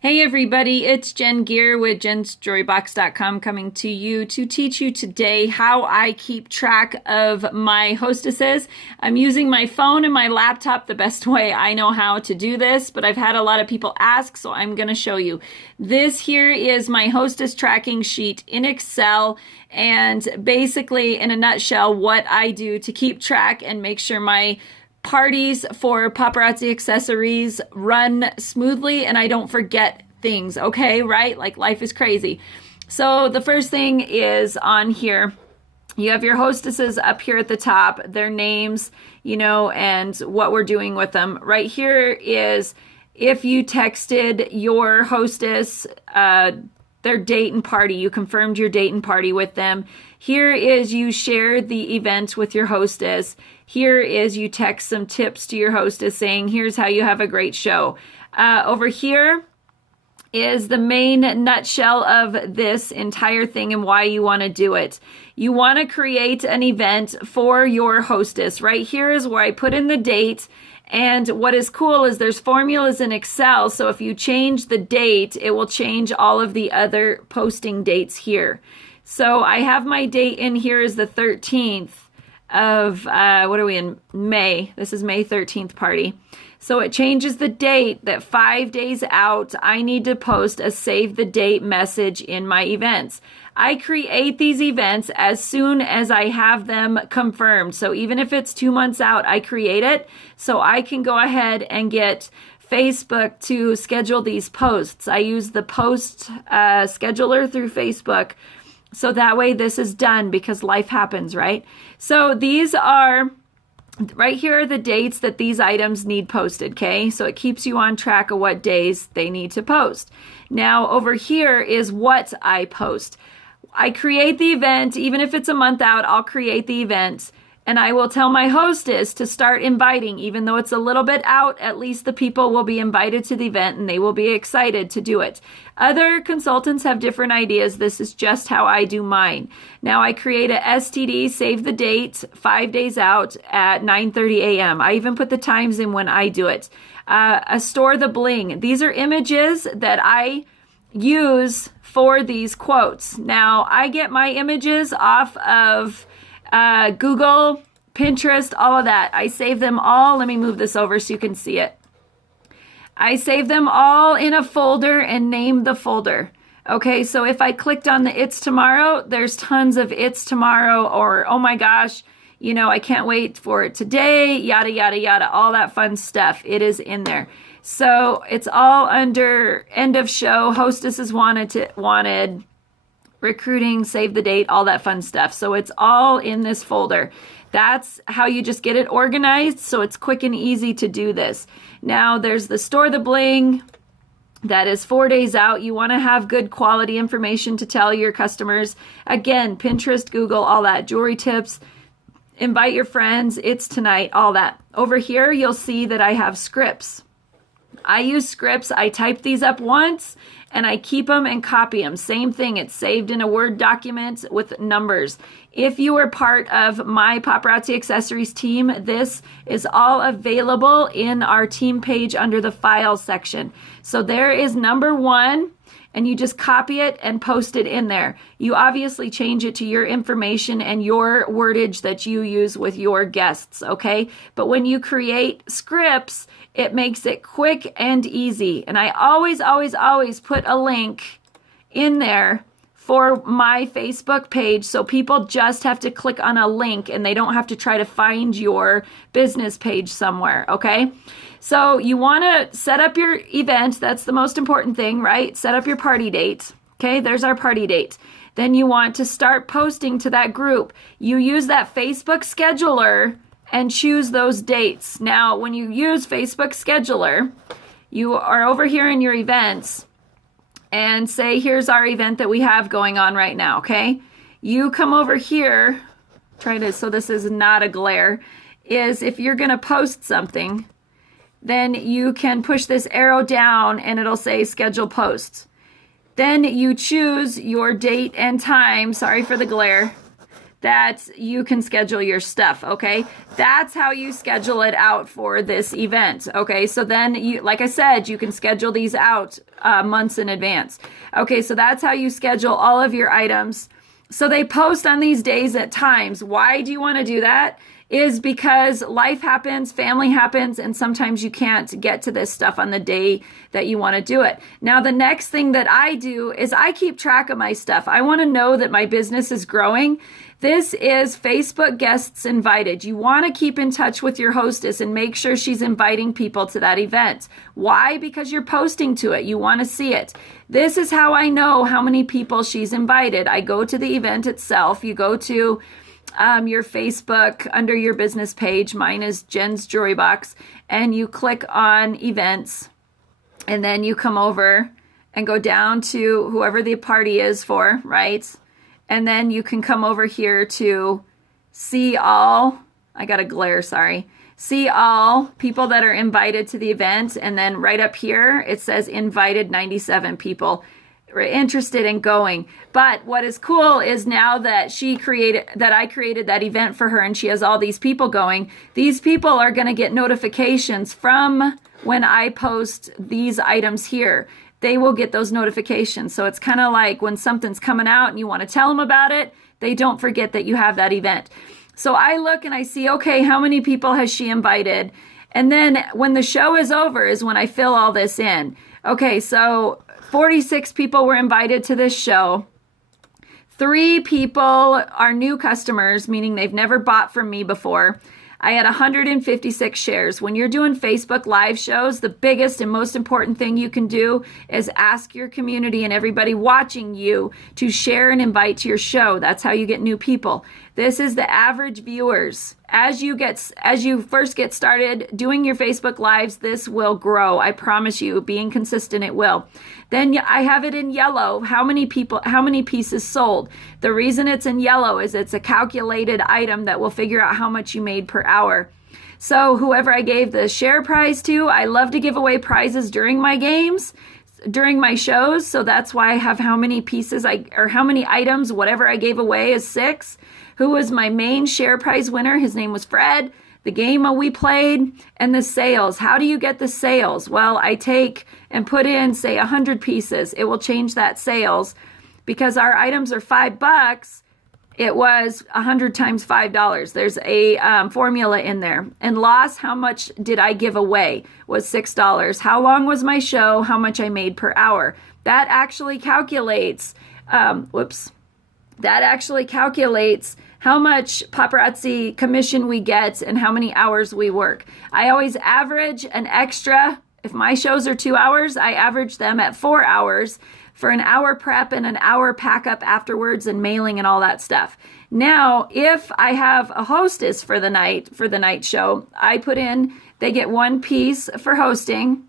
Hey everybody, it's Jen Gear with jensjewelrybox.com coming to you to teach you today how I keep track of my hostesses. I'm using my phone and my laptop the best way I know how to do this, but I've had a lot of people ask, so I'm going to show you. This here is my hostess tracking sheet in Excel, and basically in a nutshell what I do to keep track and make sure my parties for Paparazzi accessories run smoothly and I don't forget things, okay? Right? Like life is crazy. So the first thing is on here, you have your hostesses up here at the top, their names, and what we're doing with them. Right here is if you texted your hostess their date and party, you confirmed your date and party with them. Here is you shared the event with your hostess. Here is you text some tips to your hostess saying, here's how you have a great show. Over here is the main nutshell of this entire thing and why you want to do it. You want to create an event for your hostess. Right here is where I put in the date. And what is cool is there's formulas in Excel, so if you change the date, it will change all of the other posting dates here. So I have my date in here is the 13th of, what are we in? May. This is May 13th party. So it changes the date that 5 days out, I need to post a save the date message in my events. I create these events as soon as I have them confirmed. So even if it's 2 months out, I create it so I can go ahead and get Facebook to schedule these posts. I use the post scheduler through Facebook. So that way this is done because life happens, right? So these are, right here are the dates that these items need posted, okay? So it keeps you on track of what days they need to post. Now over here is what I post. I create the event, even if it's a month out, I'll create the event. And I will tell my hostess to start inviting, even though it's a little bit out, at least the people will be invited to the event and they will be excited to do it. Other consultants have different ideas. This is just how I do mine. Now I create a STD, save the date, 5 days out at 9:30 a.m. I even put the times in when I do it. A store the bling. These are images that I use for these quotes. Now I get my images off of Google, Pinterest, all of that. I save them all. Let me move this over so you can see it. I save them all in a folder and name the folder. Okay, so if I clicked on the It's Tomorrow, there's tons of It's Tomorrow or, oh my gosh, I can't wait for it today, yada, yada, yada, all that fun stuff. It is in there. So it's all under end of show, hostesses wanted, recruiting, save the date, all that fun stuff. So it's all in this folder. That's how you just get it organized, so it's quick and easy to do this. Now there's the store the bling. That is 4 days out. You want to have good quality information to tell your customers. Again, Pinterest, Google, all that. Jewelry tips, invite your friends, it's tonight, all that. Over here, you'll see that I have scripts. I use scripts. I type these up once and I keep them and copy them. Same thing. It's saved in a Word document with numbers. If you are part of my Paparazzi Accessories team, this is all available in our team page under the Files section. So there is number 1. And you just copy it and post it in there. You obviously change it to your information and your wordage that you use with your guests, okay? But when you create scripts, it makes it quick and easy. And I always, always, always put a link in there for my Facebook page, so people just have to click on a link and they don't have to try to find your business page somewhere, okay? So you want to set up your event. That's the most important thing, right? Set up your party date. Okay, there's our party date. Then you want to start posting to that group. You use that Facebook scheduler and choose those dates. Now, when you use Facebook scheduler, you are over here in your events and say, here's our event that we have going on right now, okay? You come over here, so this is not a glare, is if you're going to post something, then you can push this arrow down and it'll say schedule posts. Then you choose your date and time, sorry for the glare, that you can schedule your stuff, okay? That's how you schedule it out for this event, okay? So then, you, like I said, you can schedule these out months in advance. Okay, so that's how you schedule all of your items. So they post on these days at times. Why do you want to do that? Is because life happens, family happens, and sometimes you can't get to this stuff on the day that you want to do it. Now, the next thing that I do is I keep track of my stuff. I want to know that my business is growing. This is Facebook guests invited. You want to keep in touch with your hostess and make sure she's inviting people to that event. Why? Because you're posting to it. You want to see it. This is how I know how many people she's invited. I go to the event itself. You go to your Facebook under your business page. Mine is Jen's Jewelry Box, and you click on events, and then you come over and go down to whoever the party is for, right? And then you can come over here to see all, I got a glare, sorry. See all people that are invited to the event, and then right up here it says invited 97 people interested in going. But what is cool is now that I created that event for her and she has all these people going, these people are going to get notifications from when I post these items here. They will get those notifications. So it's kind of like when something's coming out and you want to tell them about it, they don't forget that you have that event. So I look and I see, okay, how many people has she invited? And then when the show is over is when I fill all this in. Okay, so 46 people were invited to this show. 3 people are new customers, meaning they've never bought from me before. I had 156 shares. When you're doing Facebook live shows, the biggest and most important thing you can do is ask your community and everybody watching you to share and invite to your show. That's how you get new people. This is the average viewers. As you first get started doing your Facebook lives, this will grow. I promise you, being consistent, it will. Then I have it in yellow. How many pieces sold? The reason it's in yellow is it's a calculated item that will figure out how much you made per hour. So whoever I gave the share prize to, I love to give away prizes during my games, during my shows. So that's why I have how many pieces or how many items, whatever I gave away is 6. Who was my main share prize winner? His name was Fred. The game we played, and the sales. How do you get the sales? Well, I take and put in, say, 100 pieces. It will change that sales. Because our items are $5, it was 100 times $5. There's a formula in there. And loss, how much did I give away? Was $6. How long was my show? How much I made per hour? That actually calculates, that actually calculates how much paparazzi commission we get and how many hours we work. I always average an extra. If my shows are 2 hours, I average them at 4 hours for an hour prep and an hour pack up afterwards and mailing and all that stuff. Now, if I have a hostess for the night show, I put in, they get 1 piece for hosting.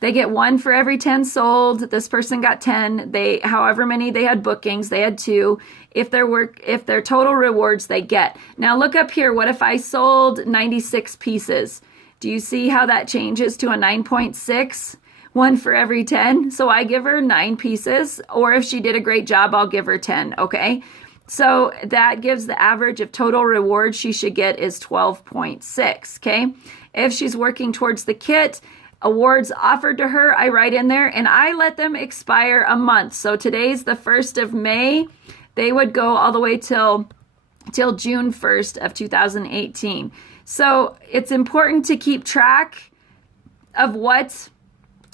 They get 1 for every 10 sold. This person got 10. However many they had bookings, they had 2. If their total rewards, they get. Now look up here. What if I sold 96 pieces? Do you see how that changes to a 9.6? 1 for every 10. So I give her 9 pieces. Or if she did a great job, I'll give her 10. Okay. So that gives the average of total rewards she should get is 12.6. Okay. If she's working towards the kit, awards offered to her, I write in there, and I let them expire a month. So today's the 1st of May. They would go all the way till June 1st of 2018. So it's important to keep track of what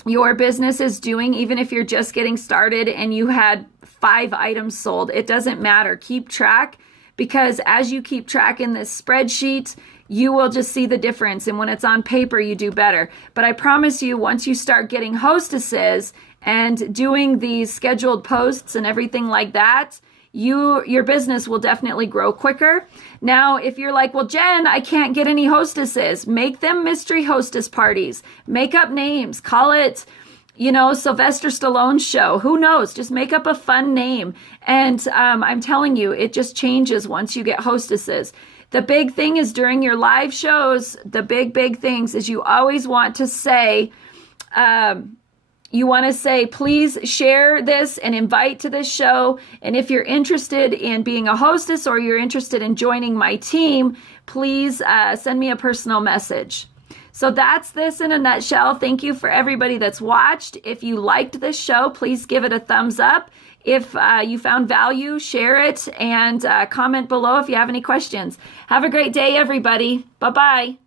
your business is doing, even if you're just getting started and you had 5 items sold. It doesn't matter. Keep track, because as you keep track in this spreadsheet, you will just see the difference. And when it's on paper, you do better. But I promise you, once you start getting hostesses and doing these scheduled posts and everything like that, your business will definitely grow quicker. Now, if you're like, well, Jen, I can't get any hostesses, make them mystery hostess parties. Make up names. Call it, Sylvester Stallone's show. Who knows? Just make up a fun name. And I'm telling you, it just changes once you get hostesses. The big thing is during your live shows, the big things is you always want to say, you want to say, please share this and invite to this show. And if you're interested in being a hostess or you're interested in joining my team, please send me a personal message. So that's this in a nutshell. Thank you for everybody that's watched. If you liked this show, please give it a thumbs up. If you found value, share it and comment below if you have any questions. Have a great day, everybody. Bye-bye.